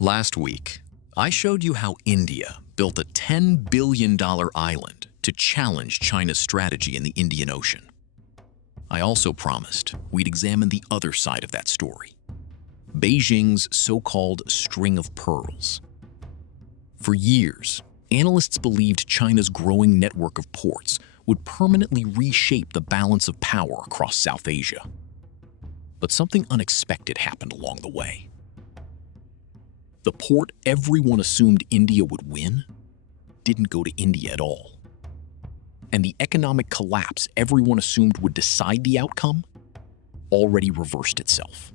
Last week, I showed you how India built a $10 billion island to challenge China's strategy in the Indian Ocean. I also promised we'd examine the other side of that story, Beijing's so-called string of pearls. For years, analysts believed China's growing network of ports would permanently reshape the balance of power across South Asia. But something unexpected happened along the way. The port everyone assumed India would win didn't go to India at all. And the economic collapse everyone assumed would decide the outcome already reversed itself.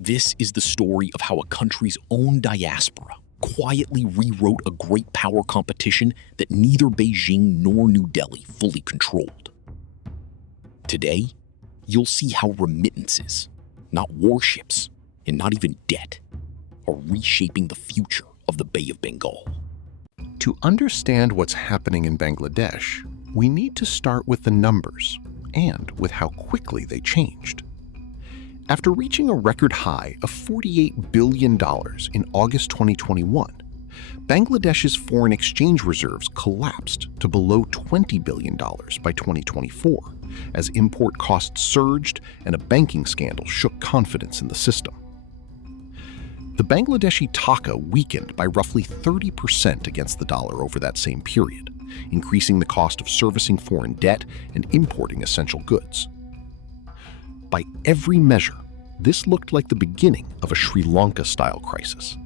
This is the story of how a country's own diaspora quietly rewrote a great power competition that neither Beijing nor New Delhi fully controlled. Today, you'll see how remittances, not warships, and not even debt, are reshaping the future of the Bay of Bengal. To understand what's happening in Bangladesh, we need to start with the numbers and with how quickly they changed. After reaching a record high of $48 billion in August 2021, Bangladesh's foreign exchange reserves collapsed to below $20 billion by 2024 as import costs surged and a banking scandal shook confidence in the system. The Bangladeshi taka weakened by roughly 30% against the dollar over that same period, increasing the cost of servicing foreign debt and importing essential goods. By every measure, this looked like the beginning of a Sri Lanka-style crisis.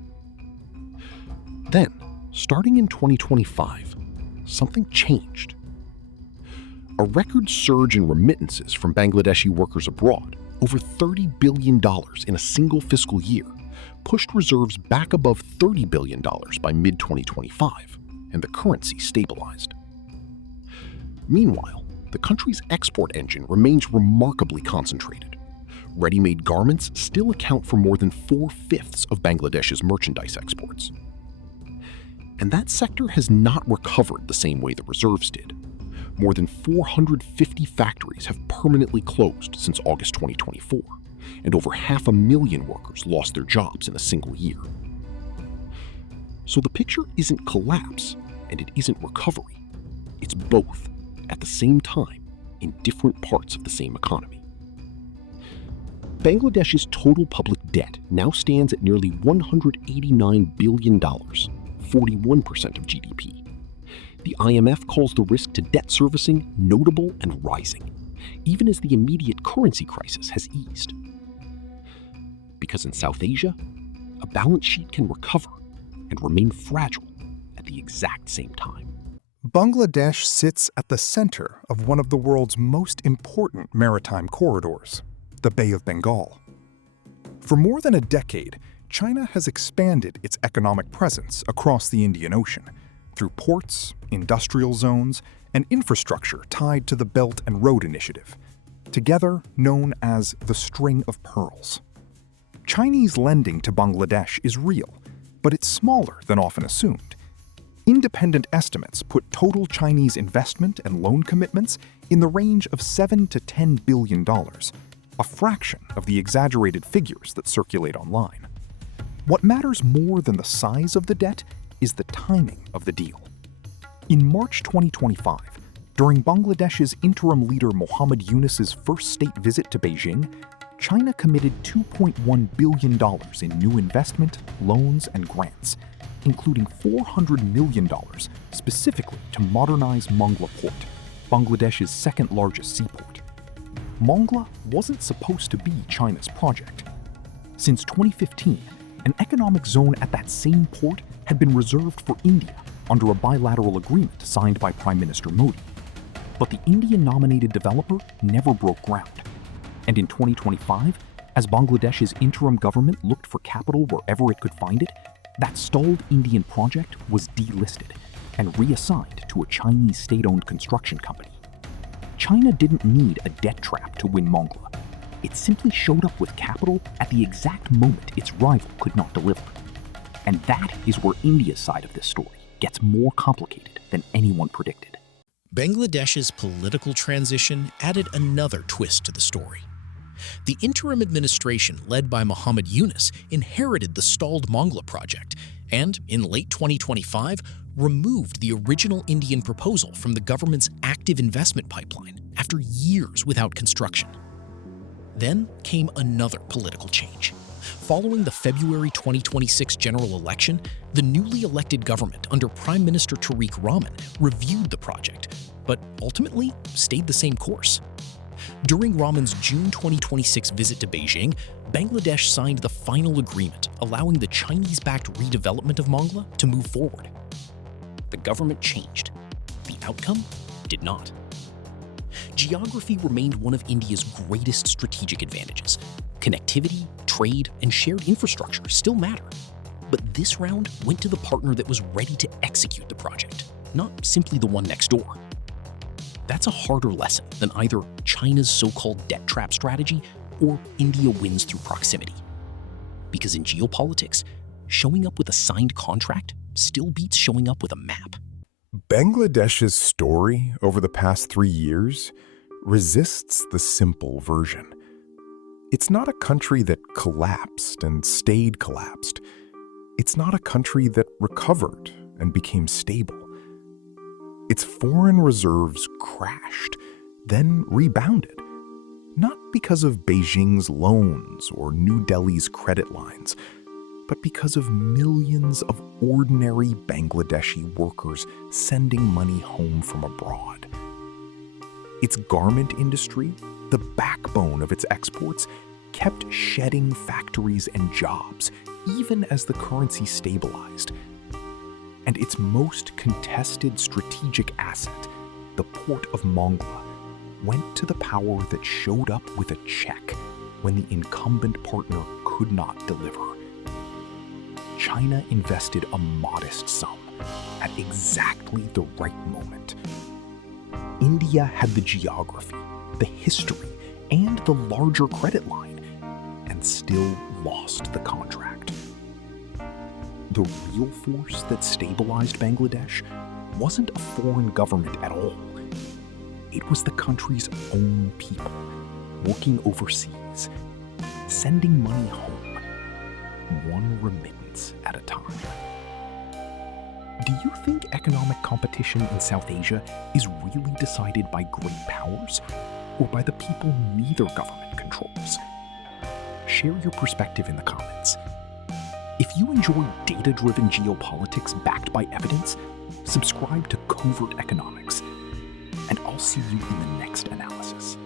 Then, starting in 2025, something changed. A record surge in remittances from Bangladeshi workers abroad, over $30 billion in a single fiscal year, pushed reserves back above $30 billion by mid-2025, and the currency stabilized. Meanwhile, the country's export engine remains remarkably concentrated. Ready-made garments still account for more than 4/5 of Bangladesh's merchandise exports. And that sector has not recovered the same way the reserves did. More than 450 factories have permanently closed since August 2024, and over 500,000 workers lost their jobs in a single year. So the picture isn't collapse, and it isn't recovery. It's both, at the same time, in different parts of the same economy. Bangladesh's total public debt now stands at nearly $189 billion, 41% of GDP. The IMF calls the risk to debt servicing notable and rising, even as the immediate currency crisis has eased. Because in South Asia, a balance sheet can recover and remain fragile at the exact same time. Bangladesh sits at the center of one of the world's most important maritime corridors, the Bay of Bengal. For more than a decade, China has expanded its economic presence across the Indian Ocean through ports, industrial zones, and infrastructure tied to the Belt and Road Initiative, together known as the String of Pearls. Chinese lending to Bangladesh is real, but it's smaller than often assumed. Independent estimates put total Chinese investment and loan commitments in the range of $7 to $10 billion, a fraction of the exaggerated figures that circulate online. What matters more than the size of the debt is the timing of the deal. In March 2025, during Bangladesh's interim leader Muhammad Yunus's first state visit to Beijing, China committed $2.1 billion in new investment, loans, and grants, including $400 million specifically to modernize Mongla Port, Bangladesh's second-largest seaport. Mongla wasn't supposed to be China's project. Since 2015, an economic zone at that same port had been reserved for India under a bilateral agreement signed by Prime Minister Modi. But the Indian-nominated developer never broke ground. And in 2025, as Bangladesh's interim government looked for capital wherever it could find it, that stalled Indian project was delisted and reassigned to a Chinese state-owned construction company. China didn't need a debt trap to win Mongla. It simply showed up with capital at the exact moment its rival could not deliver. And that is where India's side of this story gets more complicated than anyone predicted. Bangladesh's political transition added another twist to the story. The interim administration, led by Muhammad Yunus, inherited the stalled Mongla project and, in late 2025, removed the original Indian proposal from the government's active investment pipeline after years without construction. Then came another political change. Following the February 2026 general election, the newly elected government under Prime Minister Tarique Rahman reviewed the project, but ultimately stayed the same course. During Rahman's June 2026 visit to Beijing, Bangladesh signed the final agreement allowing the Chinese-backed redevelopment of Mongla to move forward. The government changed. The outcome did not. Geography remained one of India's greatest strategic advantages. Connectivity, trade, and shared infrastructure still matter. But this round went to the partner that was ready to execute the project, not simply the one next door. That's a harder lesson than either China's so-called debt trap strategy or India wins through proximity. Because in geopolitics, showing up with a signed contract still beats showing up with a map. Bangladesh's story over the past 3 years resists the simple version. It's not a country that collapsed and stayed collapsed. It's not a country that recovered and became stable. Its foreign reserves crashed, then rebounded. Not because of Beijing's loans or New Delhi's credit lines, but because of millions of ordinary Bangladeshi workers sending money home from abroad. Its garment industry, the backbone of its exports, kept shedding factories and jobs, even as the currency stabilized. And its most contested strategic asset, the port of Mongla, went to the power that showed up with a check when the incumbent partner could not deliver. China invested a modest sum at exactly the right moment. India had the geography, the history, and the larger credit line, and still lost the contract. The real force that stabilized Bangladesh wasn't a foreign government at all. It was the country's own people, working overseas, sending money home, one remittance at a time. Do you think economic competition in South Asia is really decided by great powers, or by the people neither government controls? Share your perspective in the comments. If you enjoy data-driven geopolitics backed by evidence, subscribe to Covert Economics, and I'll see you in the next analysis.